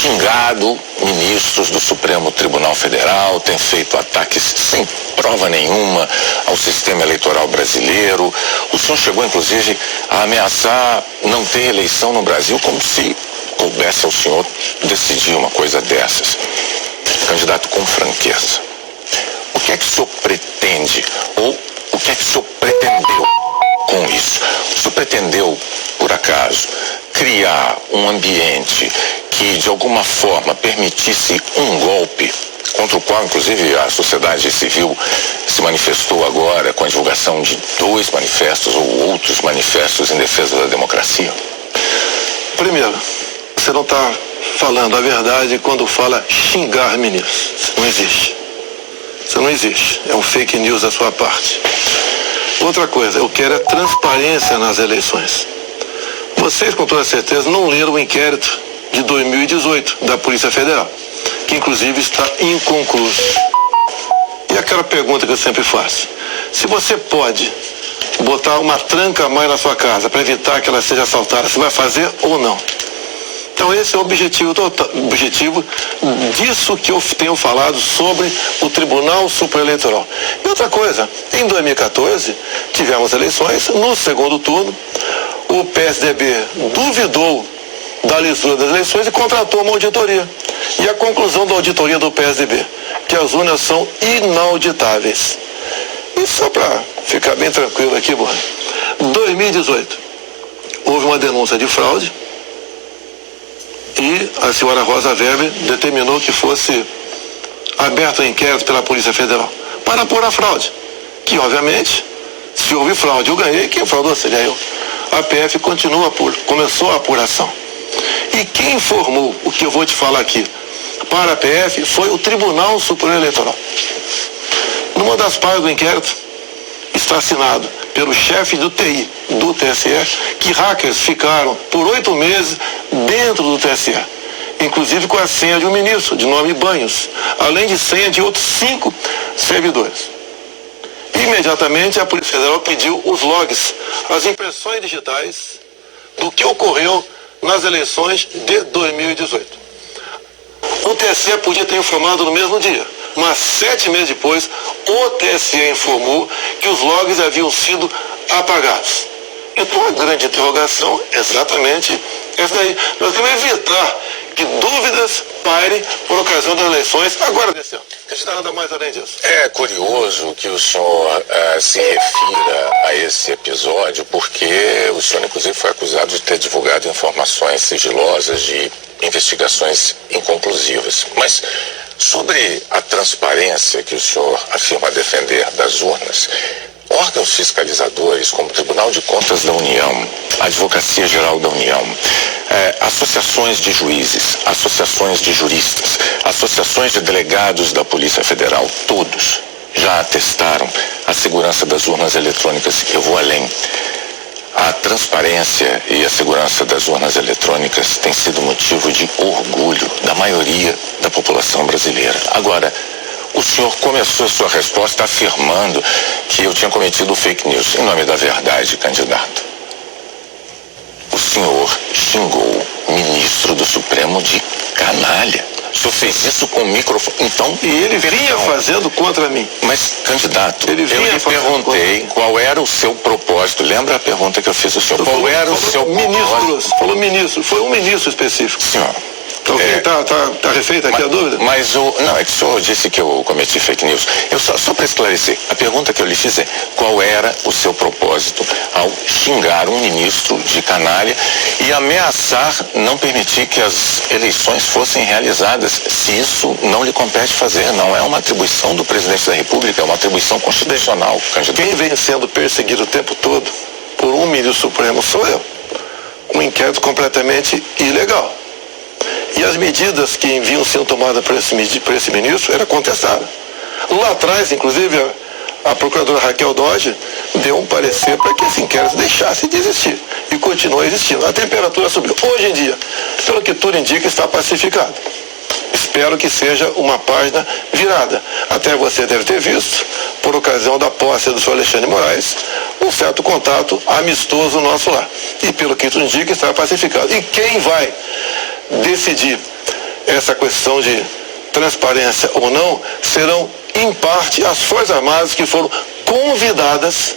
xingado ministros do Supremo Tribunal Federal, tem feito ataques sem prova nenhuma ao sistema eleitoral brasileiro. O senhor chegou, inclusive, a ameaçar não ter eleição no Brasil, como se coubesse ao senhor decidir uma coisa dessas. Candidato, com franqueza, o que é que o senhor pretende, ou o que é que o senhor pretendeu com isso? O senhor pretendeu, por acaso, criar um ambiente que, de alguma forma, permitisse um golpe, contra o qual, inclusive, a sociedade civil se manifestou agora com a divulgação de 2 manifestos ou outros manifestos em defesa da democracia? Primeiro, você não está falando a verdade quando fala xingar ministros. Isso não existe. Isso não existe. É um fake news da sua parte. Outra coisa, eu quero é transparência nas eleições. Vocês, com toda certeza, não leram o inquérito de 2018 da Polícia Federal, que inclusive está inconcluso. E aquela pergunta que eu sempre faço: se você pode botar uma tranca a mais na sua casa para evitar que ela seja assaltada, você vai fazer ou não? Então esse é o objetivo disso que eu tenho falado sobre o Tribunal Superior Eleitoral. E outra coisa, em 2014 tivemos eleições, no segundo turno o PSDB duvidou da lisura das eleições e contratou uma auditoria. E a conclusão da auditoria do PSDB, que as urnas são inauditáveis. E só para ficar bem tranquilo aqui, mano, 2018 houve uma denúncia de fraude e a senhora Rosa Weber determinou que fosse aberto um inquérito pela Polícia Federal para apurar a fraude, que obviamente, se houve fraude eu ganhei, quem fraudou seria eu. A PF começou a apuração. E quem informou o que eu vou te falar aqui para a PF foi o Tribunal Superior Eleitoral. Numa das partes do inquérito está assinado pelo chefe do TI do TSE que hackers ficaram por 8 meses dentro do TSE, inclusive com a senha de um ministro de nome Banhos, além de senha de outros 5 servidores. Imediatamente a Polícia Federal pediu os logs, as impressões digitais do que ocorreu nas eleições de 2018. O TSE podia ter informado no mesmo dia, mas 7 meses depois, o TSE informou que os logs haviam sido apagados. Então a grande interrogação é exatamente essa daí. Nós temos que evitar que dúvidas pairem por ocasião das eleições agora desse ano. A gente nada mais além disso. É curioso que o senhor se refira a esse episódio, porque o senhor, inclusive, foi acusado de ter divulgado informações sigilosas de investigações inconclusivas. Mas sobre a transparência que o senhor afirma defender das urnas, órgãos fiscalizadores como o Tribunal de Contas da União, a Advocacia Geral da União, associações de juízes, associações de juristas, associações de delegados da Polícia Federal, todos já atestaram a segurança das urnas eletrônicas. Eu vou além. A transparência e a segurança das urnas eletrônicas tem sido motivo de orgulho da maioria da população brasileira. Agora, o senhor começou a sua resposta afirmando que eu tinha cometido fake news. Em nome da verdade, candidato, o senhor xingou o ministro do Supremo de canalha. O senhor fez isso com o microfone. Então, e ele vinha fazendo contra mim. Mas, candidato, eu lhe perguntei qual era o seu propósito. Lembra a pergunta que eu fiz ao senhor? Qual era o seu propósito? Falou ministro. Foi um ministro específico. Senhor. Tá refeita aqui a dúvida? Mas não, é que o senhor disse que eu cometi fake news. Só para esclarecer, a pergunta que eu lhe fiz é: qual era o seu propósito ao xingar um ministro de canalha e ameaçar não permitir que as eleições fossem realizadas, se isso não lhe compete fazer? Não é uma atribuição do presidente da República, é uma atribuição constitucional, candidato. Quem vem sendo perseguido o tempo todo por um ministro supremo sou eu. Um inquérito completamente ilegal. E as medidas que vinham sendo tomadas por esse ministro eram contestadas. Lá atrás, inclusive, a procuradora Raquel Dodge deu um parecer para que esse inquérito deixasse de existir. E continua existindo. A temperatura subiu. Hoje em dia, pelo que tudo indica, está pacificado. Espero que seja uma página virada. Até você deve ter visto, por ocasião da posse do senhor Alexandre de Moraes, um certo contato amistoso nosso lá. E pelo que tudo indica, está pacificado. E quem vai decidir essa questão de transparência ou não, serão, em parte, as Forças Armadas que foram convidadas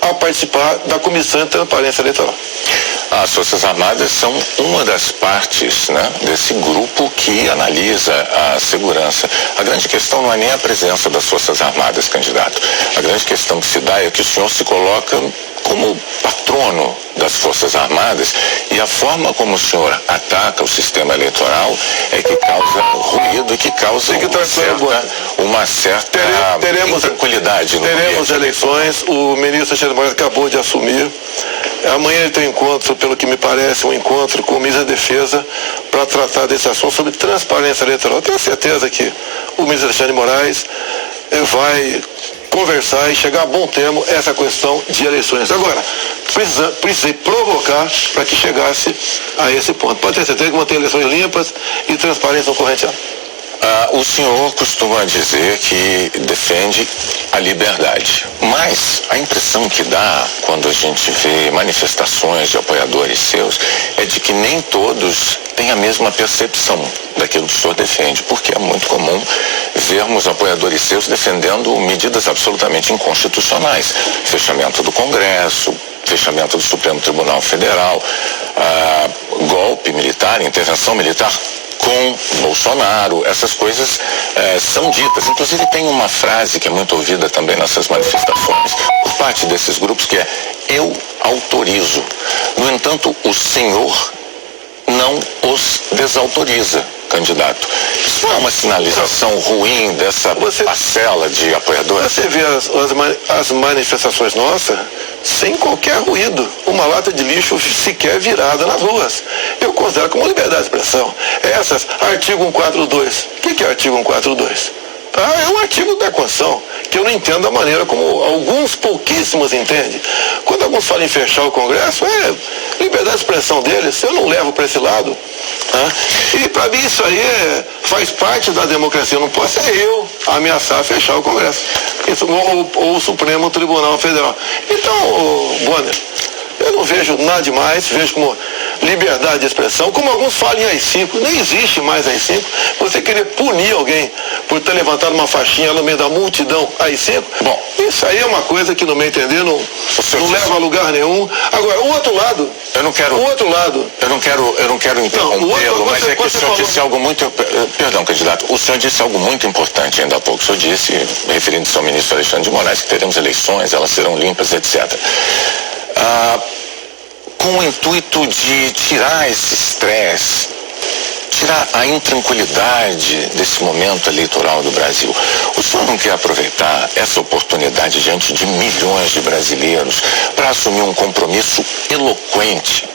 a participar da Comissão de Transparência Eleitoral. As Forças Armadas são uma das partes, né, desse grupo que analisa a segurança. A grande questão não é nem a presença das Forças Armadas, candidato. A grande questão que se dá é que o senhor se coloca como patrono das Forças Armadas e a forma como o senhor ataca o sistema eleitoral é que causa ruído e que causa uma certa intranquilidade no ambiente. Teremos eleições, o ministro Alexandre de Moraes acabou de assumir. Amanhã ele tem um encontro, pelo que me parece, um encontro com o ministro da Defesa para tratar desse assunto sobre transparência eleitoral. Eu tenho certeza que o ministro Alexandre de Moraes vai conversar e chegar a bom termo essa questão de eleições. Agora, precisei provocar para que chegasse a esse ponto. Pode ter certeza que vão ter eleições limpas e transparência no corrente ano. O senhor costuma dizer que defende a liberdade, mas a impressão que dá quando a gente vê manifestações de apoiadores seus é de que nem todos têm a mesma percepção daquilo que o senhor defende, porque é muito comum vermos apoiadores seus defendendo medidas absolutamente inconstitucionais, fechamento do Congresso, fechamento do Supremo Tribunal Federal, golpe militar, intervenção militar com Bolsonaro, essas coisas são ditas. Inclusive tem uma frase que é muito ouvida também nessas manifestações por parte desses grupos que é: eu autorizo. No entanto, o senhor não os desautoriza, candidato. Isso é uma sinalização ruim dessa parcela de apoiadores? Você vê as manifestações nossas sem qualquer ruído, uma lata de lixo sequer virada nas ruas. Eu considero como liberdade de expressão. Essas, artigo 142. O que é artigo 142? É um artigo da Constituição, que eu não entendo da maneira como alguns pouquíssimos entendem. Quando alguns falam em fechar o Congresso, é liberdade de expressão deles, eu não levo para esse lado. E para mim isso aí faz parte da democracia, não posso ser eu ameaçar fechar o Congresso, ou o Supremo Tribunal Federal. Então, Bonner, eu não vejo nada demais, vejo como liberdade de expressão, como alguns falam em AI-5, nem existe mais AI-5. Você querer punir alguém por ter levantado uma faixinha no meio da multidão AI-5, bom, isso aí é uma coisa que, no meu entender, não leva a lugar nenhum. Agora, o outro lado... Eu não quero interrompê-lo, mas é que o senhor disse algo muito... Perdão, candidato, o senhor disse algo muito importante ainda há pouco. O senhor disse, referindo-se ao ministro Alexandre de Moraes, que teremos eleições, elas serão limpas, etc. Com o intuito de tirar esse estresse, tirar a intranquilidade desse momento eleitoral do Brasil, o senhor não quer aproveitar essa oportunidade diante de milhões de brasileiros para assumir um compromisso eloquente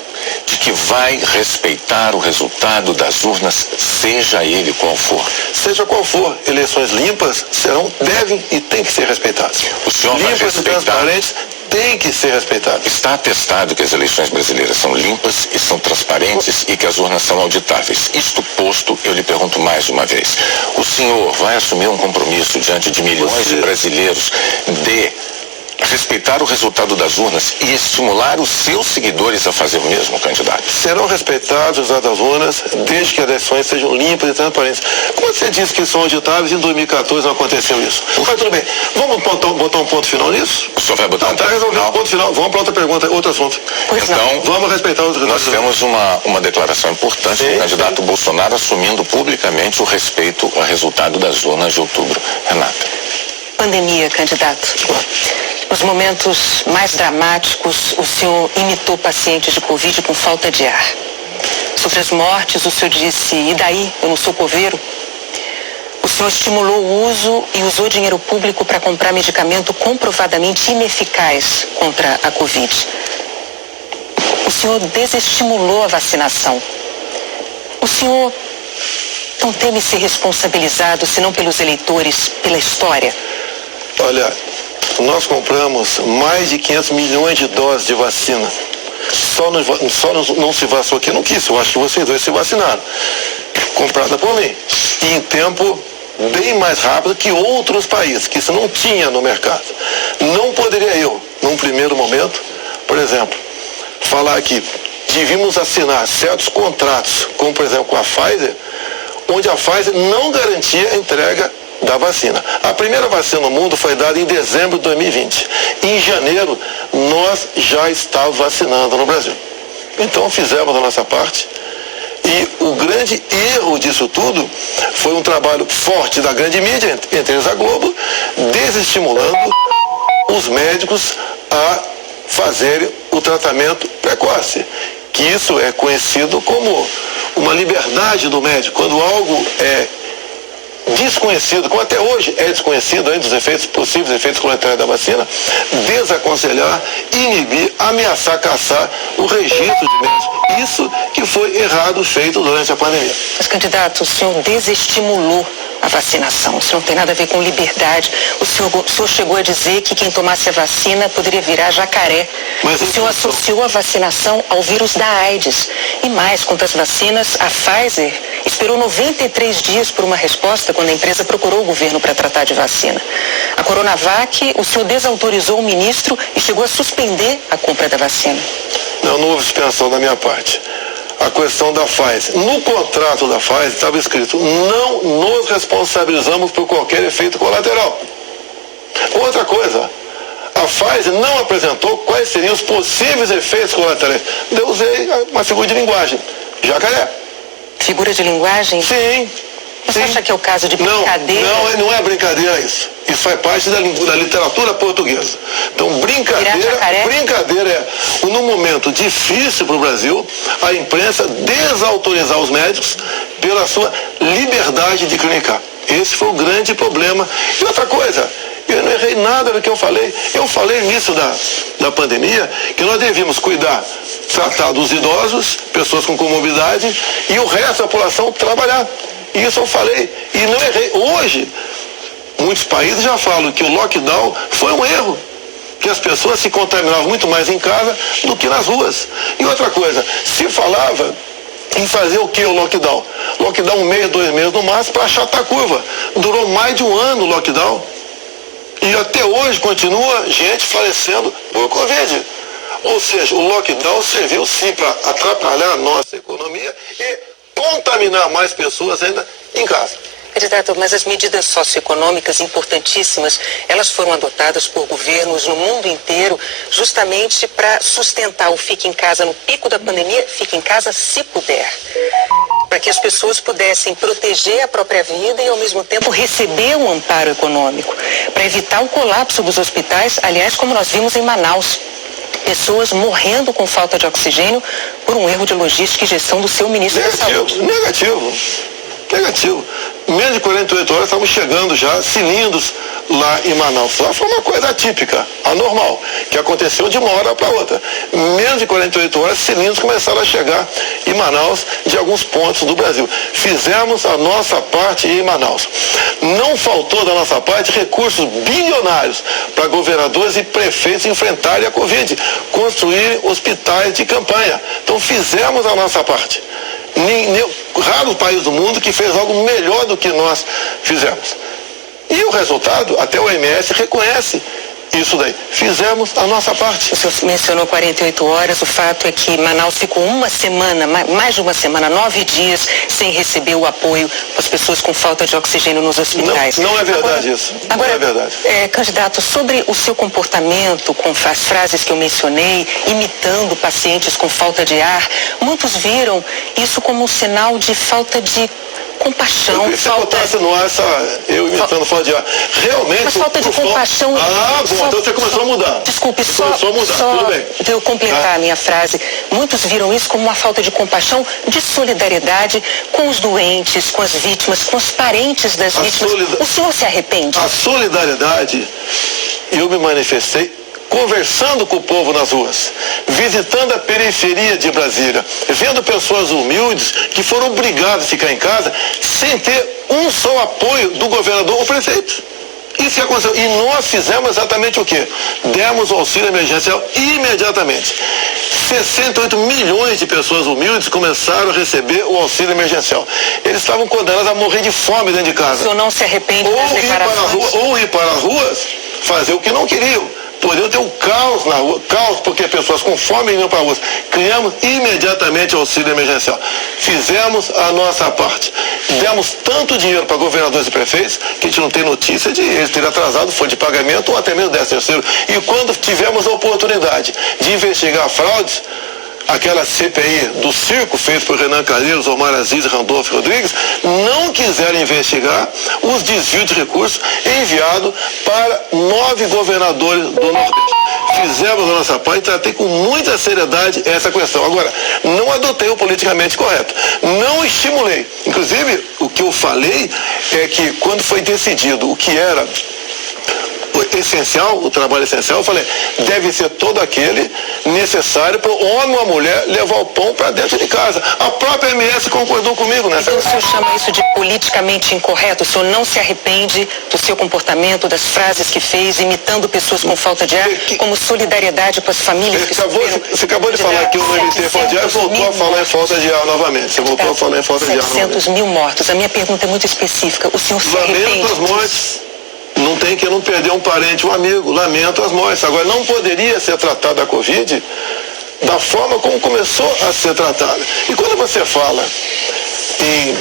de que vai respeitar o resultado das urnas, seja ele qual for? Seja qual for, eleições limpas devem e têm que ser respeitadas. O senhor limpas vai respeitar... e transparentes tem que ser respeitado. Está atestado que as eleições brasileiras são limpas e são transparentes e que as urnas são auditáveis. Isto posto, eu lhe pergunto mais uma vez. O senhor vai assumir um compromisso diante de milhões de brasileiros de respeitar o resultado das urnas e estimular os seus seguidores a fazer o mesmo, candidato? Serão respeitados os resultados das urnas desde que as eleições sejam limpas e transparentes. Como você disse que são auditáveis, em 2014 não aconteceu isso. Mas tudo bem, vamos botar um ponto final nisso? O senhor vai botar um ponto final? Vamos para outra pergunta, outro assunto. Então, vamos respeitar os resultados. Nós temos uma declaração importante do candidato Bolsonaro assumindo publicamente o respeito ao resultado das urnas de outubro. Renata. Pandemia, candidato. Nos momentos mais dramáticos, o senhor imitou pacientes de Covid com falta de ar. Sobre as mortes, o senhor disse, e daí, eu não sou coveiro? O senhor estimulou o uso e usou dinheiro público para comprar medicamento comprovadamente ineficaz contra a Covid. O senhor desestimulou a vacinação. O senhor não teme ser responsabilizado, senão pelos eleitores, pela história? Olha, nós compramos mais de 500 milhões de doses de vacina. Só não se vacinou quem não quis. Eu acho que vocês dois se vacinaram. Comprada por mim. E em tempo bem mais rápido que outros países, que isso não tinha no mercado. Não poderia eu, num primeiro momento, por exemplo, falar que devíamos assinar certos contratos, como por exemplo com a Pfizer, onde a Pfizer não garantia a entrega da vacina. A primeira vacina no mundo foi dada em dezembro de 2020. Em janeiro, nós já estávamos vacinando no Brasil. Então, fizemos a nossa parte. E o grande erro disso tudo foi um trabalho forte da grande mídia, entre eles a Globo, desestimulando os médicos a fazerem o tratamento precoce, que isso é conhecido como uma liberdade do médico. Quando algo é desconhecido, como até hoje é desconhecido ainda os possíveis efeitos colaterais da vacina, desaconselhar, inibir, ameaçar, caçar o registro de médicos. Isso que foi errado feito durante a pandemia. Mas, candidato, o senhor desestimulou a vacinação. Isso não tem nada a ver com liberdade. O senhor chegou a dizer que quem tomasse a vacina poderia virar jacaré. Mas o senhor associou a vacinação ao vírus da AIDS. E mais, quanto às vacinas, a Pfizer esperou 93 dias por uma resposta quando a empresa procurou o governo para tratar de vacina. A Coronavac, o senhor desautorizou o ministro e chegou a suspender a compra da vacina. Não houve suspensão da minha parte. A questão da Pfizer. No contrato da Pfizer estava escrito: não nos responsabilizamos por qualquer efeito colateral. Outra coisa, a Pfizer não apresentou quais seriam os possíveis efeitos colaterais. Eu usei uma figura de linguagem: jacaré. Figura de linguagem? Sim. Você acha que é o caso de brincadeira? Não é brincadeira isso. Isso faz parte da literatura portuguesa. Então, brincadeira é, num momento difícil para o Brasil, a imprensa desautorizar os médicos pela sua liberdade de clinicar. Esse foi o grande problema. E outra coisa, eu não errei nada do que eu falei. Eu falei nisso da pandemia, que nós devíamos tratar dos idosos, pessoas com comorbidade, e o resto da população trabalhar. Isso eu falei e não errei. Hoje, muitos países já falam que o lockdown foi um erro, que as pessoas se contaminavam muito mais em casa do que nas ruas. E outra coisa, se falava em fazer o que o lockdown? Lockdown 1 mês, 2 meses no máximo para achatar a curva. Durou mais de 1 ano o lockdown. E até hoje continua gente falecendo por Covid. Ou seja, o lockdown serviu sim para atrapalhar a nossa economia e contaminar mais pessoas ainda em casa. Candidato, mas as medidas socioeconômicas importantíssimas, elas foram adotadas por governos no mundo inteiro justamente para sustentar o fique em casa no pico da pandemia, fique em casa se puder. Para que as pessoas pudessem proteger a própria vida e, ao mesmo tempo, receber um amparo econômico. Para evitar o colapso dos hospitais, aliás, como nós vimos em Manaus. Pessoas morrendo com falta de oxigênio por um erro de logística e gestão do seu ministro da Saúde. Negativo. Menos de 48 horas estamos chegando já cilindros lá em Manaus. Lá foi uma coisa atípica, anormal, que aconteceu de uma hora para outra. Menos de 48 horas, cilindros começaram a chegar em Manaus de alguns pontos do Brasil. Fizemos a nossa parte em Manaus. Não faltou da nossa parte recursos bilionários para governadores e prefeitos enfrentarem a Covid, construírem hospitais de campanha. Então fizemos a nossa parte. Raro país do mundo que fez algo melhor do que nós fizemos. E o resultado, até o OMS reconhece isso daí. Fizemos a nossa parte. O senhor mencionou 48 horas, o fato é que Manaus ficou uma semana, mais de uma semana, 9 dias, sem receber o apoio das pessoas com falta de oxigênio nos hospitais. Não é verdade isso. Não é verdade. Candidato, sobre o seu comportamento com as frases que eu mencionei, imitando pacientes com falta de ar, muitos viram isso como um sinal de falta de compaixão. Se botasse no ar eu imitando falta de ar. Realmente. Mas falta de compaixão. Então você começou a mudar. Desculpe, começou a mudar, tudo bem. De eu completar a minha frase. Muitos viram isso como uma falta de compaixão, de solidariedade com os doentes, com as vítimas, com os parentes das vítimas. O senhor se arrepende? A solidariedade, eu me manifestei conversando com o povo nas ruas, visitando a periferia de Brasília, vendo pessoas humildes que foram obrigadas a ficar em casa sem ter um só apoio do governador ou prefeito. Isso que aconteceu. E nós fizemos exatamente o quê? Demos o auxílio emergencial imediatamente. 68 milhões de pessoas humildes começaram a receber o auxílio emergencial. Eles estavam condenados a morrer de fome dentro de casa. O senhor não se arrepende das declarações? Ou ir para as ruas, fazer o que não queriam. poderiam ter um caos na rua, caos porque pessoas com fome iam para a rua. Criamos imediatamente o auxílio emergencial. Fizemos a nossa parte. Demos tanto dinheiro para governadores e prefeitos que a gente não tem notícia de eles terem atrasado folha de pagamento ou até mesmo 13º. E quando tivemos a oportunidade de investigar fraudes, aquela CPI do circo feita por Renan Calheiros, Omar Aziz e Randolfo Rodrigues, não quiseram investigar os desvios de recursos enviados para 9 governadores do Nordeste. Fizemos a nossa parte e tratei com muita seriedade essa questão. Agora, não adotei o politicamente correto. Não estimulei. Inclusive, o que eu falei é que quando foi decidido o que era essencial, o trabalho essencial, eu falei, deve ser todo aquele necessário para o homem ou a mulher levar o pão para dentro de casa. A própria MS concordou comigo nessa. Então o senhor chama isso de politicamente incorreto? O senhor não se arrepende do seu comportamento, das frases que fez, imitando pessoas com falta de ar, como solidariedade com as famílias que sofreram? Você acabou de falar que eu não imitei falta de ar e voltou a falar em falta de ar novamente. Você voltou a falar em falta de ar novamente. 700 mil mortos. A minha pergunta é muito específica. O senhor se arrepende? Lamento as mortes. Não tem que não perder um parente, um amigo. Lamento as mortes. Agora, não poderia ser tratada a Covid da forma como começou a ser tratada. E quando você fala em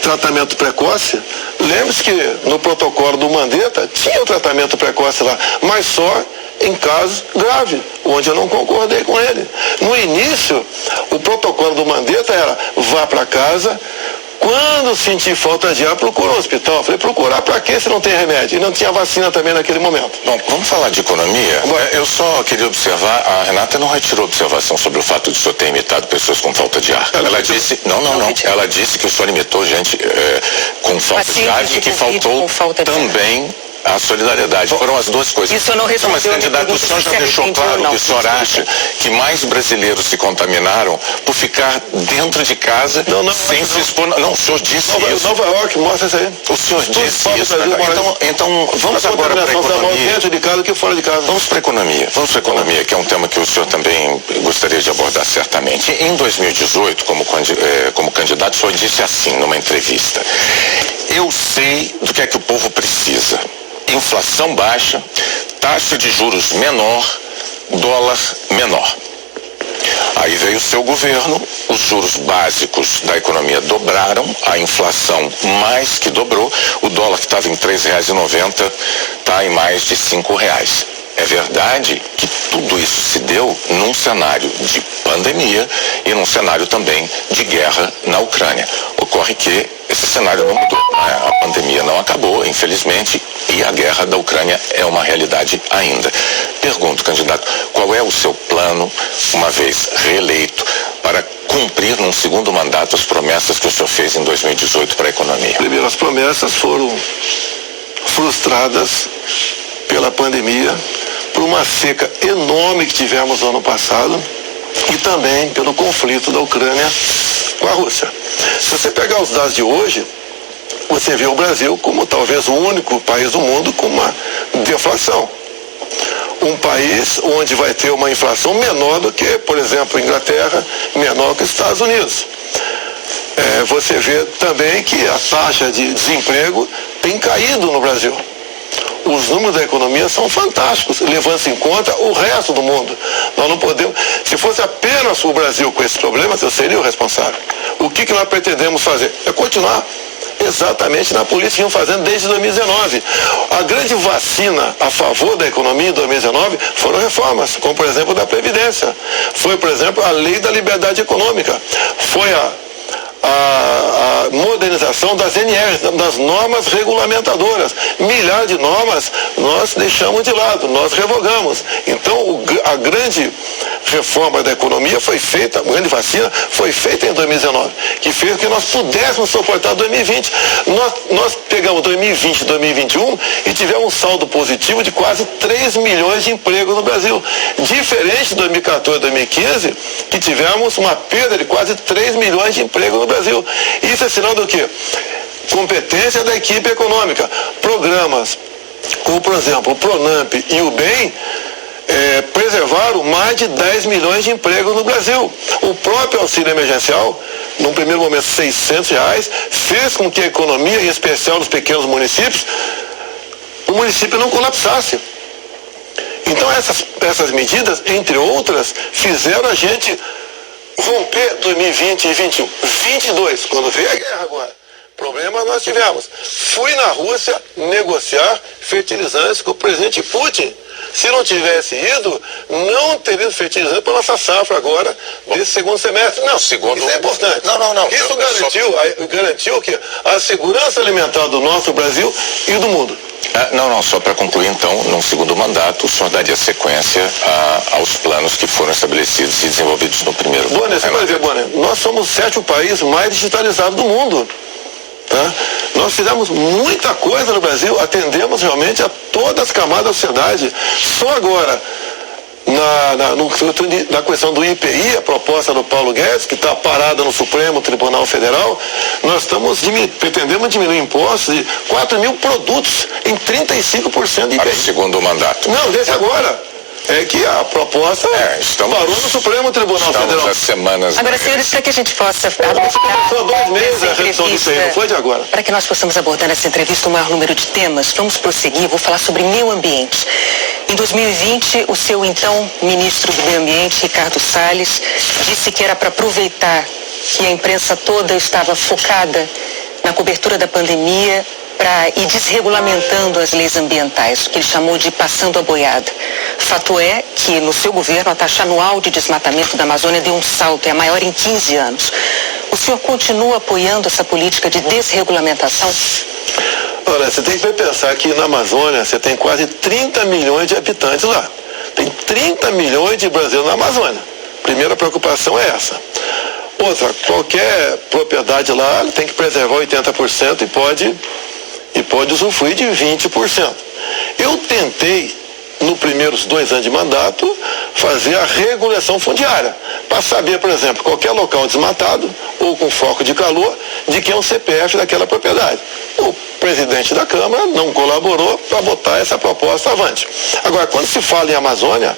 tratamento precoce, lembre-se que no protocolo do Mandetta tinha o tratamento precoce lá, mas só em casos graves, onde eu não concordei com ele. No início, o protocolo do Mandetta era vá para casa. Quando sentir falta de ar, procura um hospital. Eu falei, procurar para quê se não tem remédio? E não tinha vacina também naquele momento. Bom, vamos falar de economia? Eu só queria observar, a Renata não retirou observação sobre o fato de o senhor ter imitado pessoas com falta de ar. Ela disse, não. Ela disse que o senhor imitou gente com falta de ar e que faltou também a solidariedade. Foram as duas coisas. Isso eu não respondi. Mas, candidato, o senhor já deixou claro que o senhor acha que mais brasileiros se contaminaram por ficar dentro de casa sem se expor. Não, o senhor disse isso. Nova York, mostra isso aí. O senhor disse isso. Então, vamos agora para a economia. Dentro de casa que fora de casa. Vamos para a economia. Vamos para a economia, que é um tema que o senhor também gostaria de abordar certamente. Em 2018, como candidato, o senhor disse assim, numa entrevista: eu sei do que é que o povo precisa. Inflação baixa, taxa de juros menor, dólar menor. Aí veio o seu governo, os juros básicos da economia dobraram, a inflação mais que dobrou, o dólar que estava em R$ 3,90 está em mais de R$ 5. É verdade que tudo isso se deu num cenário de pandemia e num cenário também de guerra na Ucrânia. Ocorre que esse cenário não mudou, né? A pandemia não acabou, infelizmente, e a guerra da Ucrânia é uma realidade ainda. Pergunto, candidato, qual é o seu plano, uma vez reeleito, para cumprir num segundo mandato as promessas que o senhor fez em 2018 para a economia? Primeiro, as promessas foram frustradas pela pandemia, por uma seca enorme que tivemos no ano passado e também pelo conflito da Ucrânia com a Rússia. Se você pegar os dados de hoje, você vê o Brasil como talvez o único país do mundo com uma deflação. Um país onde vai ter uma inflação menor do que, por exemplo, a Inglaterra, menor que os Estados Unidos. Você vê também que a taxa de desemprego tem caído no Brasil. Os números da economia são fantásticos, levando-se em conta o resto do mundo. Nós não podemos... Se fosse apenas o Brasil com esses problemas, eu seria o responsável. O que nós pretendemos fazer? É continuar exatamente na política que estamos fazendo desde 2019. A grande vacina a favor da economia em 2019 foram reformas, como por exemplo da Previdência. Foi, por exemplo, a Lei da Liberdade Econômica. Foi a modernização das NRs, das normas regulamentadoras. Milhares de normas nós deixamos de lado, nós revogamos. Então, a grande reforma da economia foi feita, a grande vacina foi feita em 2019, que fez com que nós pudéssemos suportar 2020. Nós pegamos 2020 e 2021 e tivemos um saldo positivo de quase 3 milhões de empregos no Brasil. Diferente de 2014 e 2015, que tivemos uma perda de quase 3 milhões de empregos no Brasil. Isso é sinal do quê? Competência da equipe econômica. Programas como, por exemplo, o Pronamp e o BEM preservaram mais de 10 milhões de empregos no Brasil. O próprio auxílio emergencial, num primeiro momento R$ 600, fez com que a economia, em especial nos pequenos municípios, o município não colapsasse. Então, Então essas medidas, entre outras, fizeram a gente romper 2020 e 2021. 22, quando veio a guerra agora, problema nós tivemos. Fui na Rússia negociar fertilizantes com o presidente Putin. Se não tivesse ido, não teria fertilizante para nossa safra agora, desse segundo semestre. Não, isso é importante. Não. Isso garantiu que a segurança alimentar do nosso Brasil e do mundo. Só para concluir então, num segundo mandato, o senhor daria sequência aos planos que foram estabelecidos e desenvolvidos no primeiro. Bonner, você vai ver, Bonner, nós somos o 7º país mais digitalizado do mundo. Tá? Nós fizemos muita coisa no Brasil, atendemos realmente a todas as camadas da sociedade. Só agora, na questão do IPI, a proposta do Paulo Guedes, que está parada no Supremo Tribunal Federal, nós pretendemos diminuir impostos de 4 mil produtos em 35% de IPI. Para o segundo mandato. Não, desse agora. É que a proposta parou no Supremo Tribunal Federal. Às semanas. Agora, senhores, para que a gente possa abordar Só 2 meses a redução do IPI, não foi de agora. Para que nós possamos abordar nessa entrevista o maior número de temas, vamos prosseguir, vou falar sobre meio ambiente. Em 2020, o seu então ministro do Meio Ambiente, Ricardo Salles, disse que era para aproveitar que a imprensa toda estava focada na cobertura da pandemia para ir desregulamentando as leis ambientais, o que ele chamou de passando a boiada. Fato é que no seu governo a taxa anual de desmatamento da Amazônia deu um salto, é a maior em 15 anos. O senhor continua apoiando essa política de desregulamentação? Olha, você tem que pensar que na Amazônia você tem quase 30 milhões de habitantes lá. Tem 30 milhões de brasileiros na Amazônia. Primeira preocupação é essa. Outra, qualquer propriedade lá tem que preservar 80% e pode usufruir de 20%. Eu tentei, nos primeiros 2 anos de mandato, fazer a regulação fundiária, para saber, por exemplo, qualquer local desmatado ou com foco de calor, de quem é o CPF daquela propriedade. O presidente da Câmara não colaborou para botar essa proposta avante. Agora, quando se fala em Amazônia,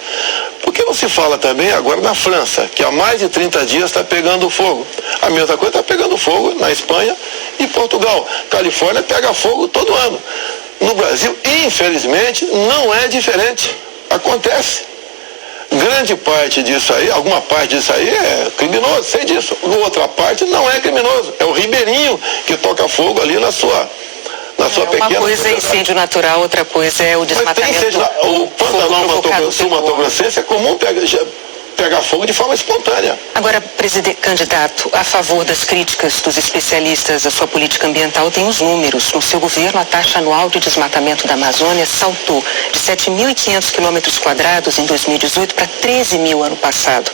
por que não se fala também agora na França, que há mais de 30 dias está pegando fogo? A mesma coisa está pegando fogo na Espanha e Portugal. Califórnia pega fogo todo ano. No Brasil, infelizmente, não é diferente. Acontece. Grande parte disso aí, alguma parte disso aí é criminoso, sei disso. Outra parte não é criminoso. É o ribeirinho que toca fogo ali na sua pequena... Uma coisa é incêndio natural, outra coisa é o desmatamento. Mas tem incêndio, o Pantanal sul-mato-grossense é comum pegar fogo de forma espontânea. Agora, candidato, a favor das críticas dos especialistas à sua política ambiental, tem os números. No seu governo, a taxa anual de desmatamento da Amazônia saltou de 7.500 km² em 2018 para 13 mil ano passado.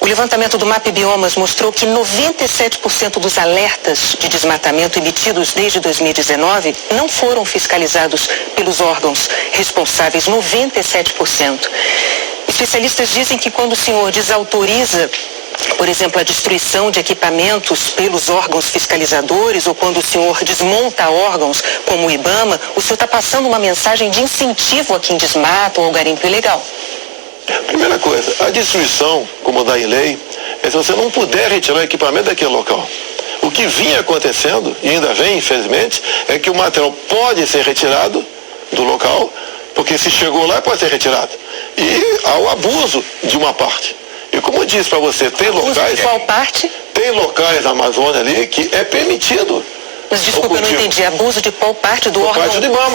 O levantamento do MAP Biomas mostrou que 97% dos alertas de desmatamento emitidos desde 2019 não foram fiscalizados pelos órgãos responsáveis, 97%. Especialistas dizem que quando o senhor desautoriza, por exemplo, a destruição de equipamentos pelos órgãos fiscalizadores, ou quando o senhor desmonta órgãos como o IBAMA, o senhor está passando uma mensagem de incentivo a quem desmata ou ao garimpo ilegal. Primeira coisa, a destruição, como dá em lei, é se você não puder retirar o equipamento daquele local. O que vinha acontecendo, e ainda vem, infelizmente, é que o material pode ser retirado do local, porque se chegou lá, pode ser retirado. E há o abuso de uma parte. E como eu disse para você, tem locais... De qual parte? Tem locais na Amazônia ali que é permitido. Mas desculpa, eu não entendi. Abuso de qual parte do órgão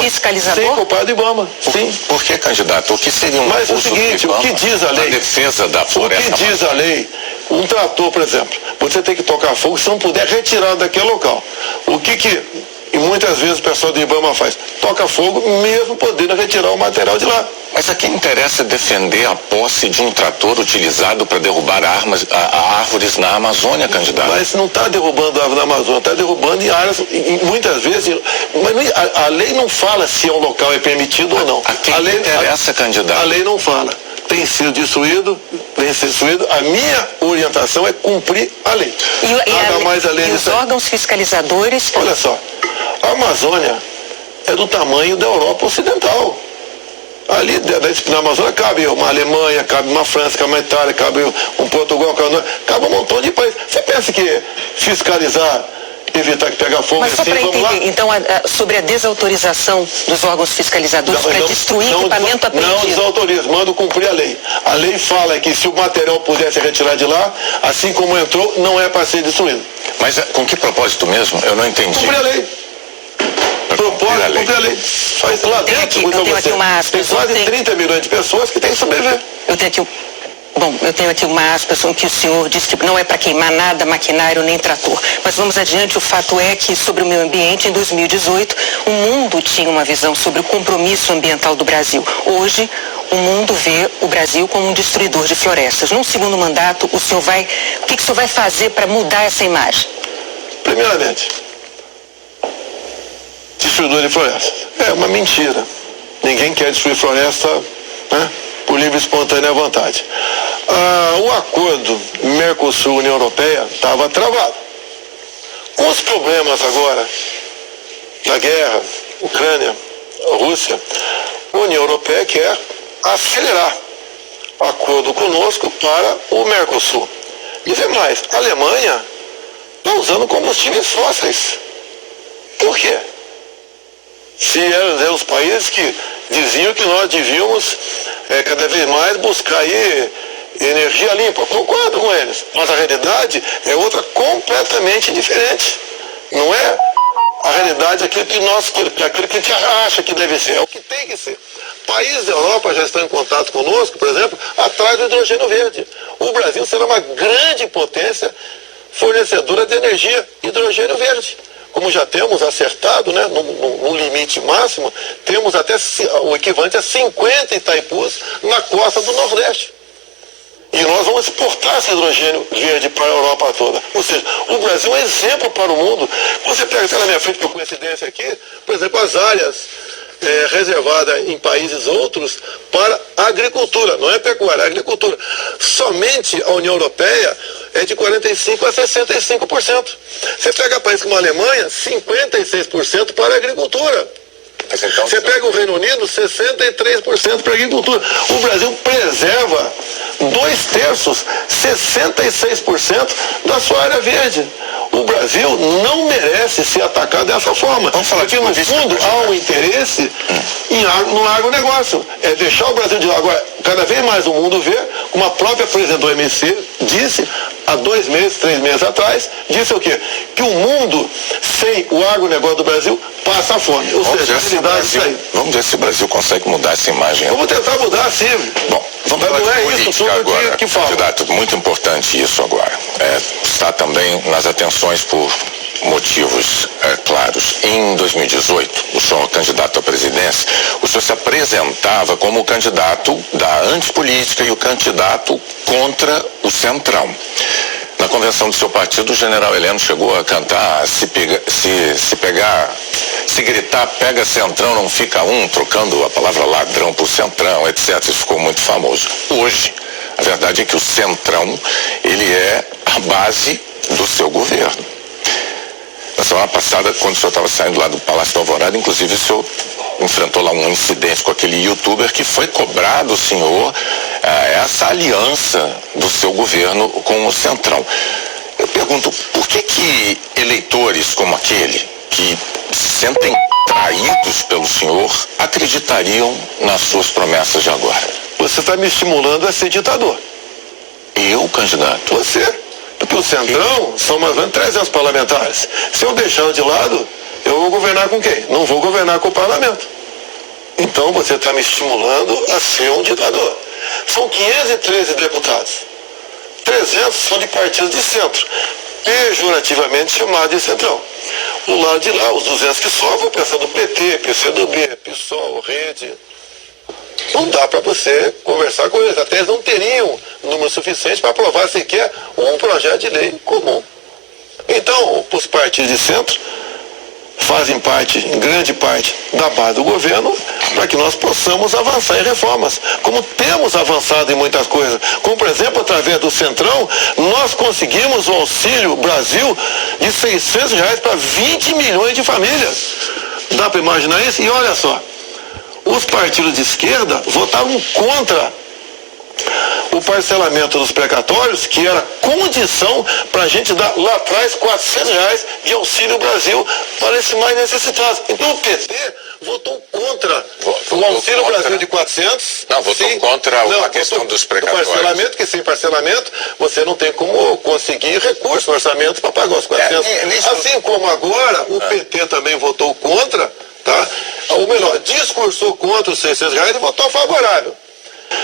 fiscalizador? Sim, por parte do IBAMA. Sim. Por que, candidato? O que seria um Mas é o seguinte, o que diz a lei? A defesa da floresta. O que diz a lei? Um trator, por exemplo, você tem que tocar fogo se não puder retirar daquele local. O que e muitas vezes o pessoal do IBAMA faz? Toca fogo mesmo podendo retirar o material de lá. Mas a quem interessa defender a posse de um trator utilizado para derrubar árvores na Amazônia, candidato? Mas não está derrubando árvore na Amazônia, está derrubando em áreas, muitas vezes, mas a lei não fala se o local é permitido ou não. A quem interessa, candidato? A lei não fala. Tem sido destruído, a minha orientação é cumprir a lei. Nada mais além disso. E os órgãos fiscalizadores... Olha só, a Amazônia é do tamanho da Europa Ocidental. Ali na Amazônia cabe uma Alemanha, cabe uma França, cabe uma Itália, cabe um Portugal, cabe um montão de países. Você pensa que fiscalizar evitar que pegue fogo. Mas só para entender, então, sobre a desautorização dos órgãos fiscalizadores para destruir equipamento apreendido. Não desautoriza, manda cumprir a lei. A lei fala que se o material pudesse retirar de lá, assim como entrou, não é para ser destruído. Mas com que propósito mesmo? Eu não entendi. Cumprir a lei. Propósito, cumprir a lei. Faz lá dentro, eu tenho aqui uma aspa. Tem quase 30 milhões de pessoas que têm que sobreviver. Eu tenho aqui uma aspas em que o senhor disse que não é para queimar nada, maquinário nem trator. Mas vamos adiante, o fato é que sobre o meio ambiente, em 2018, o mundo tinha uma visão sobre o compromisso ambiental do Brasil. Hoje, o mundo vê o Brasil como um destruidor de florestas. Num segundo mandato, o que o senhor vai fazer para mudar essa imagem? Primeiramente, destruidor de florestas. É uma mentira. Ninguém quer destruir floresta, né, por livre e espontânea vontade. O acordo Mercosul-União Europeia estava travado. Com os problemas agora da guerra, Ucrânia, Rússia, a União Europeia quer acelerar o acordo conosco para o Mercosul. Dizer mais, a Alemanha está usando combustíveis fósseis. Por quê? Se eram os países que diziam que nós devíamos cada vez mais buscar aí energia limpa. Concordo com eles, mas a realidade é outra completamente diferente. Não é a realidade aquilo que a gente acha que deve ser, é o que tem que ser. Países da Europa já estão em contato conosco, por exemplo, atrás do hidrogênio verde. O Brasil será uma grande potência fornecedora de energia hidrogênio verde. Como já temos acertado, né, no limite máximo, temos até o equivalente a 50 Itaipus na costa do Nordeste. E nós vamos exportar esse hidrogênio verde para a Europa toda. Ou seja, o Brasil é um exemplo para o mundo. Você pega até na minha frente, por coincidência aqui, por exemplo, as áreas reservadas em países outros para a agricultura, não é pecuária, é agricultura. Somente a União Europeia é de 45% a 65%. Você pega países como a Alemanha, 56% para a agricultura. Então, você pega o Reino Unido, 63% para a agricultura. O Brasil preserva 2/3, 66% da sua área verde. O Brasil não merece ser atacado dessa forma. Porque, no fundo, há um interesse no agronegócio. É deixar o Brasil de lado. Agora, cada vez mais o mundo vê, como a própria presidente do OMC disse, há 2 meses, 3 meses atrás, disse o quê? Que o mundo, sem o agronegócio do Brasil, passa fome. Ou seja, a realidade é isso aí. Vamos ver se o Brasil consegue mudar essa imagem. Vamos tentar mudar, sim. Bom, vamos falar de política agora, que candidato. Muito importante isso agora. Está também nas atenções por motivos claros. Em 2018, o senhor candidato à presidência, o senhor se apresentava como o candidato da antipolítica e o candidato contra o Centrão. Na convenção do seu partido, o general Heleno chegou a cantar, se gritar, pega Centrão, não fica um, trocando a palavra ladrão por Centrão, etc. Isso ficou muito famoso. Hoje, a verdade é que o Centrão, ele é a base do seu governo. Na semana passada, quando o senhor estava saindo lá do Palácio da Alvorada, inclusive o senhor enfrentou lá um incidente com aquele youtuber que foi cobrar do senhor essa aliança do seu governo com o Centrão. Eu pergunto, por que eleitores como aquele, que se sentem traídos pelo senhor, acreditariam nas suas promessas de agora? Você está me estimulando a ser ditador. Eu, candidato? Você. Porque o Centrão são mais ou menos 300 parlamentares. Se eu deixar de lado, eu vou governar com quem? Não vou governar com o parlamento. Então você está me estimulando a ser um ditador. São 513 deputados. 300 são de partidos de centro, pejorativamente chamados de Centrão. O lado de lá, os 200 que sobram, pensando no PT, PCdoB, PSOL, Rede. Não dá para você conversar com eles. Até eles não teriam número suficiente para aprovar sequer um projeto de lei comum. Então, os partidos de centro fazem parte, em grande parte, da base do governo para que nós possamos avançar em reformas, como temos avançado em muitas coisas. Como, por exemplo, através do Centrão, nós conseguimos o Auxílio Brasil de R$600 para 20 milhões de famílias. Dá para imaginar isso? E olha só, os partidos de esquerda votaram contra o parcelamento dos precatórios, que era condição para a gente dar lá atrás R$400 de Auxílio Brasil para esses mais necessitados. Então o PT votou contra o Auxílio Brasil de 400. Não, votou contra a questão dos precatórios. Parcelamento, que sem parcelamento você não tem como conseguir recurso no orçamento para pagar os 400. Assim como agora o PT também votou contra, tá? Ou melhor, discursou contra os R$600 e votou favorável.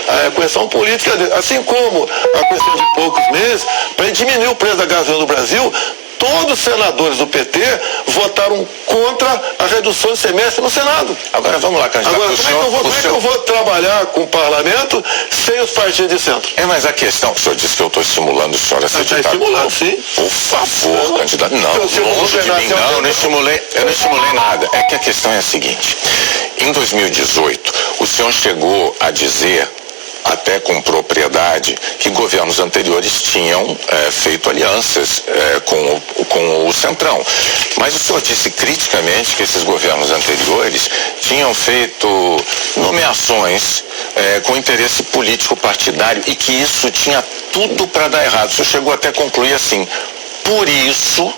A questão política, assim como a questão de poucos meses, para diminuir o preço da gasolina no Brasil, todos os senadores do PT votaram contra a redução de semestre no Senado. Agora vamos lá, candidato. Agora, como é que eu vou trabalhar com o parlamento sem os partidos de centro? Mas a questão, o senhor disse que eu estou estimulando o senhor a ser ditador. Está estimulando, sim. Por favor, candidato. Não, longe de mim, não, eu não estimulei nada. É que a questão é a seguinte. Em 2018, o senhor chegou a dizer, até com propriedade, que governos anteriores tinham feito alianças com o Centrão. Mas o senhor disse criticamente que esses governos anteriores tinham feito nomeações com interesse político partidário e que isso tinha tudo para dar errado. O senhor chegou até a concluir assim: por isso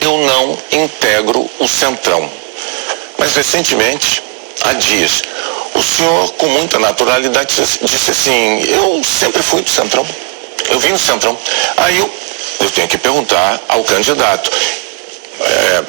eu não integro o Centrão. Mas recentemente, há dias, o senhor, com muita naturalidade, disse assim: eu sempre fui do Centrão, eu vim do Centrão. Aí eu tenho que perguntar ao candidato,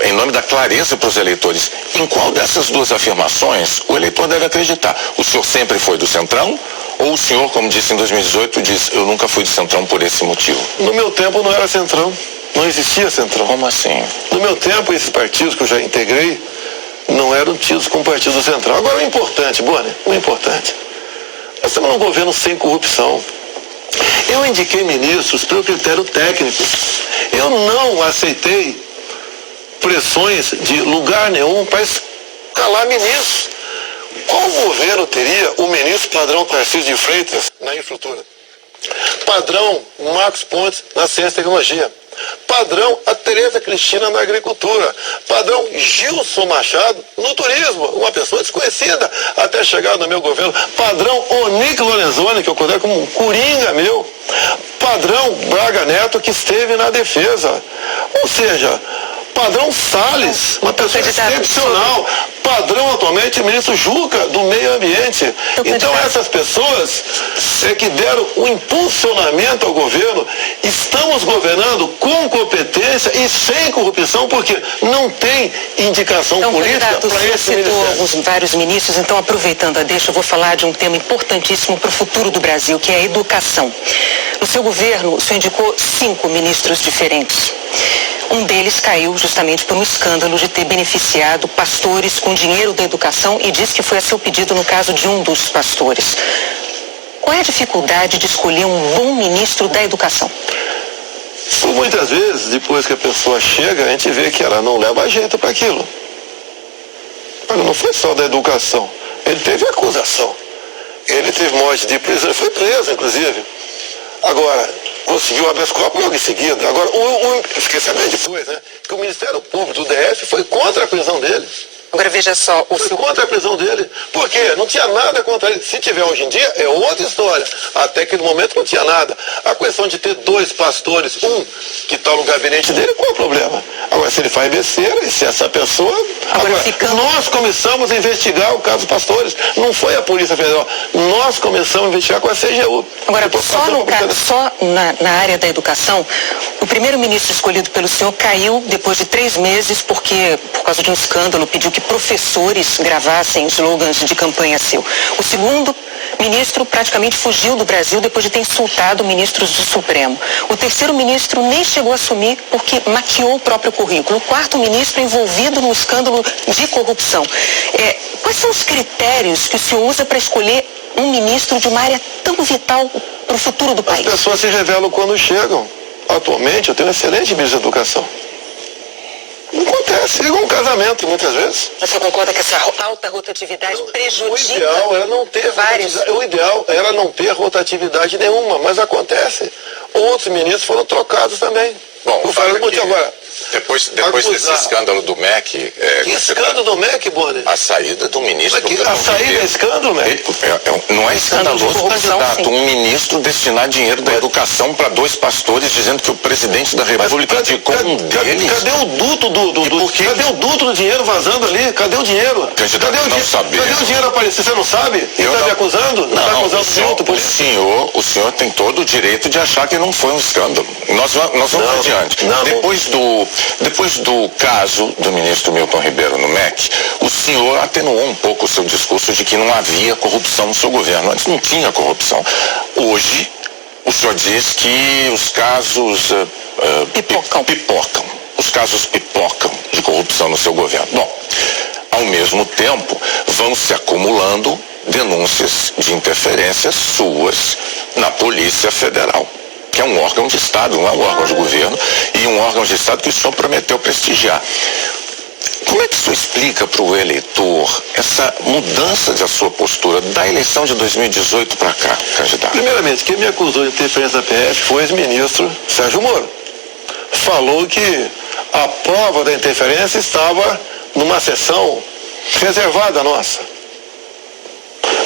em nome da clareza para os eleitores, em qual dessas duas afirmações o eleitor deve acreditar? O senhor sempre foi do Centrão? Ou o senhor, como disse em 2018, diz: eu nunca fui do Centrão por esse motivo? No meu tempo não era Centrão, não existia Centrão. Como assim? No meu tempo, esses partidos que eu já integrei não eram tidos como partido central. Agora, o importante, Bonner, o importante, nós estamos num governo sem corrupção. Eu indiquei ministros pelo critério técnico. Eu não aceitei pressões de lugar nenhum para escalar ministros. Qual governo teria o ministro padrão Tarcísio de Freitas na infraestrutura? Padrão Marcos Pontes na ciência e tecnologia? Padrão a Tereza Cristina na agricultura, padrão Gilson Machado no turismo, uma pessoa desconhecida até chegar no meu governo, padrão Onic Lorenzoni, que eu considero como um coringa meu, padrão Braga Neto, que esteve na defesa, ou seja, padrão Salles, uma pessoa excepcional, padrão atualmente o ministro Juca do meio ambiente. Então essas pessoas que deram o impulsionamento ao governo. Estamos governando com competência e sem corrupção, porque não tem indicação política para esse ministério. Vários ministros, então aproveitando a deixa, eu vou falar de um tema importantíssimo para o futuro do Brasil, que é a educação. No seu governo, o senhor indicou 5 ministros diferentes. Um deles caiu justamente por um escândalo de ter beneficiado pastores com dinheiro da educação e diz que foi a seu pedido no caso de um dos pastores. Qual é a dificuldade de escolher um bom ministro da educação? Muitas vezes, depois que a pessoa chega, a gente vê que ela não leva jeito para aquilo. Mas não foi só da educação. Ele teve acusação. Ele teve morte de prisão, foi preso, inclusive. Agora, conseguiu habeas corpus logo em seguida. Agora, fiquei sabendo depois, né? Que o Ministério Público do DF foi contra a prisão dele. Agora veja só, foi contra a prisão dele. Por quê? Não tinha nada contra ele. Se tiver hoje em dia, é outra história. Até aquele momento não tinha nada. A questão de ter 2 pastores, um que está no gabinete dele, qual é o problema? Agora, se ele faz besteira, e se essa pessoa... Agora, nós começamos a investigar o caso dos pastores. Não foi a Polícia Federal. Nós começamos a investigar com a CGU. Agora, só na área da educação, o primeiro-ministro escolhido pelo senhor caiu depois de 3 meses, porque, por causa de um escândalo, pediu que professores gravassem slogans de campanha seu. O segundo ministro praticamente fugiu do Brasil depois de ter insultado ministros do Supremo. O terceiro ministro nem chegou a assumir porque maquiou o próprio currículo. O quarto ministro envolvido no escândalo de corrupção. Quais são os critérios que o senhor usa para escolher um ministro de uma área tão vital para o futuro do país? As pessoas se revelam quando chegam. Atualmente, eu tenho um excelente ministro da Educação. Não acontece, é igual um casamento, muitas vezes. Você concorda que essa alta rotatividade prejudica? O ideal era não ter o ideal era não ter rotatividade nenhuma, mas acontece. Outros ministros foram trocados também. Bom, o Fernando Monte agora. Depois desse escândalo do MEC... Que escândalo do MEC, Bonner? A saída do ministro... A saída é escândalo, MEC? Não é escandaloso, candidato. Um ministro destinar dinheiro da educação para 2 pastores dizendo que o presidente da República indicou um deles. Cadê o duto cadê o duto do dinheiro vazando ali? Cadê o dinheiro? Candidato, cadê o dinheiro aparecer? Você não sabe? E está me acusando? Não está acusando o senhor tem todo o direito de achar que não foi um escândalo. Nós vamos adiante. Depois do caso do ministro Milton Ribeiro no MEC, o senhor atenuou um pouco o seu discurso de que não havia corrupção no seu governo. Antes não tinha corrupção. Hoje, o senhor diz que os casos pipocam. Os casos pipocam de corrupção no seu governo. Bom, ao mesmo tempo, vão se acumulando denúncias de interferências suas na Polícia Federal, que é um órgão de Estado, não é um órgão de governo, e um órgão de Estado que o senhor prometeu prestigiar. Como é que o senhor explica para o eleitor essa mudança da sua postura da eleição de 2018 para cá, candidato? Primeiramente, quem me acusou de interferência da PF foi o ex-ministro Sérgio Moro. Falou que a prova da interferência estava numa sessão reservada nossa.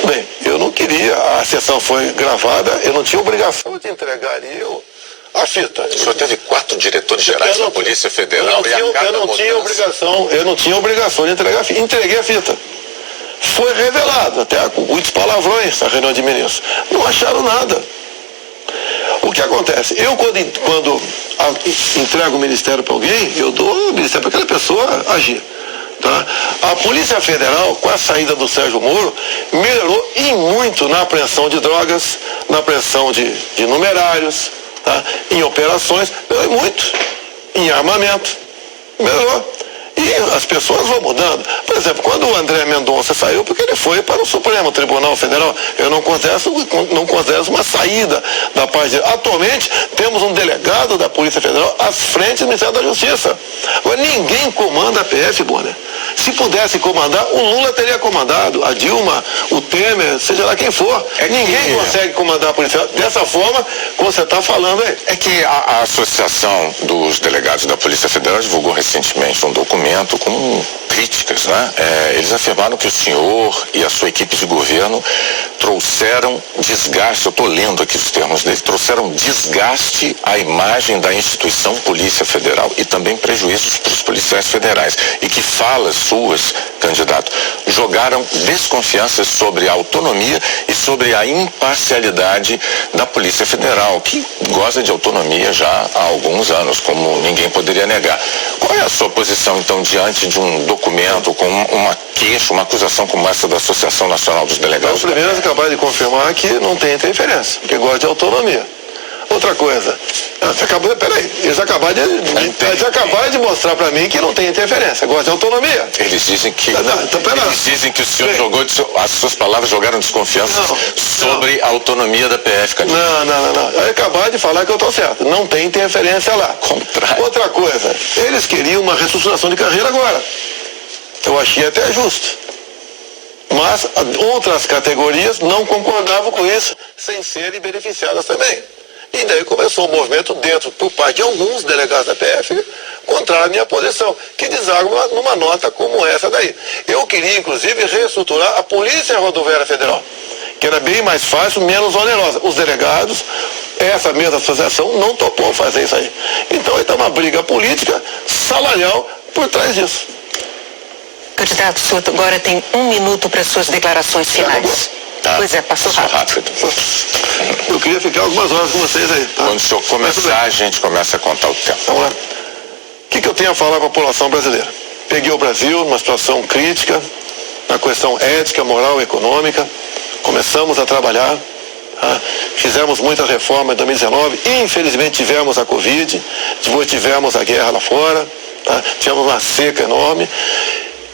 Bem, eu não queria, a sessão foi gravada, eu não tinha obrigação de entregar ali a fita. O senhor teve 4 diretores gerais da Polícia Federal eu não tinha obrigação de entregar a fita. Entreguei a fita. Foi revelado, até muitos palavrões na reunião de ministros. Não acharam nada. O que acontece? Eu, quando entrego o ministério para alguém, eu dou o ministério para aquela pessoa agir. Tá? A Polícia Federal, com a saída do Sérgio Moro, melhorou e muito na apreensão de drogas, na apreensão de numerários, tá? Em operações, melhorou muito. Em armamento, melhorou. E as pessoas vão mudando. Por exemplo, quando o André Mendonça saiu, porque ele foi para o Supremo Tribunal Federal, eu não considero uma saída da paz. Atualmente, temos um delegado da Polícia Federal à frente do Ministério da Justiça. Agora, ninguém comanda a PF, Bonner. Se pudesse comandar, o Lula teria comandado, a Dilma, o Temer, seja lá quem for. Ninguém consegue comandar a Polícia dessa forma como você está falando aí. É que a Associação dos Delegados da Polícia Federal divulgou recentemente um documento com críticas, né? Eles afirmaram que o senhor e a sua equipe de governo trouxeram desgaste, eu estou lendo aqui os termos deles, trouxeram desgaste à imagem da instituição Polícia Federal e também prejuízos para os policiais federais. E que falas suas, candidato, jogaram desconfianças sobre a autonomia e sobre a imparcialidade da Polícia Federal, que goza de autonomia já há alguns anos, como ninguém poderia negar. Qual é a sua posição, então, diante de um documento com uma queixa, uma acusação como essa da Associação Nacional dos Delegados? Então, primeiro, acabar de confirmar que não tem interferência, que gosta de autonomia. Outra coisa, eles acabaram de mostrar para mim que não tem interferência, gosta de autonomia. Eles dizem que o senhor jogou, as suas palavras jogaram desconfiança sobre a autonomia da PF, candidato. Não. Acabaram de falar que eu estou certo, não tem interferência lá. Contrário. Outra coisa, eles queriam uma reestruturação de carreira agora. Eu achei até justo. Mas outras categorias não concordavam com isso, sem serem beneficiadas também. E daí começou um movimento dentro, por parte de alguns delegados da PF, contra a minha posição, que desarma numa nota como essa daí. Eu queria, inclusive, reestruturar a Polícia Rodoviária Federal, que era bem mais fácil, menos onerosa. Os delegados, essa mesma associação, não topou fazer isso aí. Então, está uma briga política, salarial, por trás disso. Candidato, o senhor agora tem 1 minuto para suas declarações finais. Pois é, passou rápido. Eu queria ficar algumas horas com vocês aí. Tá? Quando o senhor começar, a gente começa a contar o tempo. Vamos lá. O que eu tenho a falar para a população brasileira? Peguei o Brasil numa situação crítica, na questão ética, moral e econômica. Começamos a trabalhar. Tá? Fizemos muita reforma em 2019. Infelizmente tivemos a Covid. Depois tivemos a guerra lá fora. Tá? Tivemos uma seca enorme.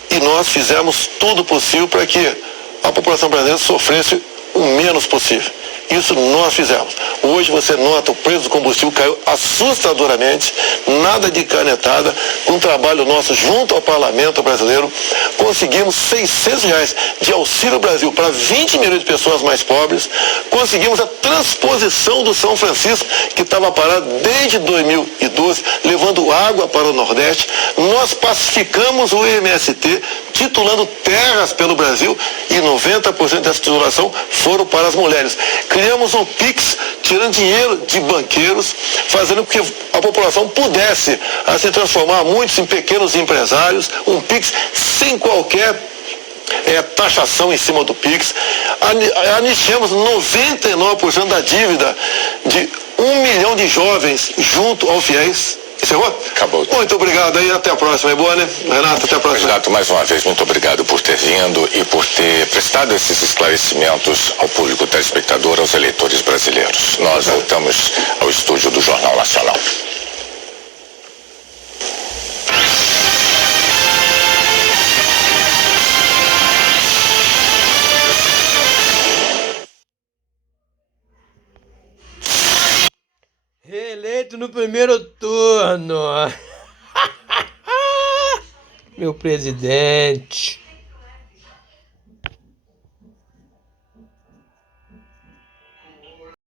E nós fizemos tudo possível para que a população brasileira sofresse o menos possível. Isso nós fizemos. Hoje você nota o preço do combustível caiu assustadoramente, nada de canetada, com o trabalho nosso junto ao parlamento brasileiro, conseguimos R$600 de Auxílio Brasil para 20 milhões de pessoas mais pobres, conseguimos a transposição do São Francisco, que estava parado desde 2012, levando água para o Nordeste. Nós pacificamos o MST, titulando terras pelo Brasil, e 90% dessa titulação foram para as mulheres. Criamos um PIX, tirando dinheiro de banqueiros, fazendo com que a população pudesse se transformar muitos em pequenos empresários, um PIX sem qualquer taxação em cima do PIX. Anistiamos 99% da dívida de 1 milhão de jovens junto ao FIES. Encerrou? Acabou. Muito obrigado aí, até a próxima. É boa, né? Renato, até a próxima. Renato, mais uma vez, muito obrigado por ter vindo e por ter prestado esses esclarecimentos ao público telespectador, aos eleitores brasileiros. Nós voltamos ao estúdio do Jornal Nacional. Reeleito no primeiro turno. Meu presidente.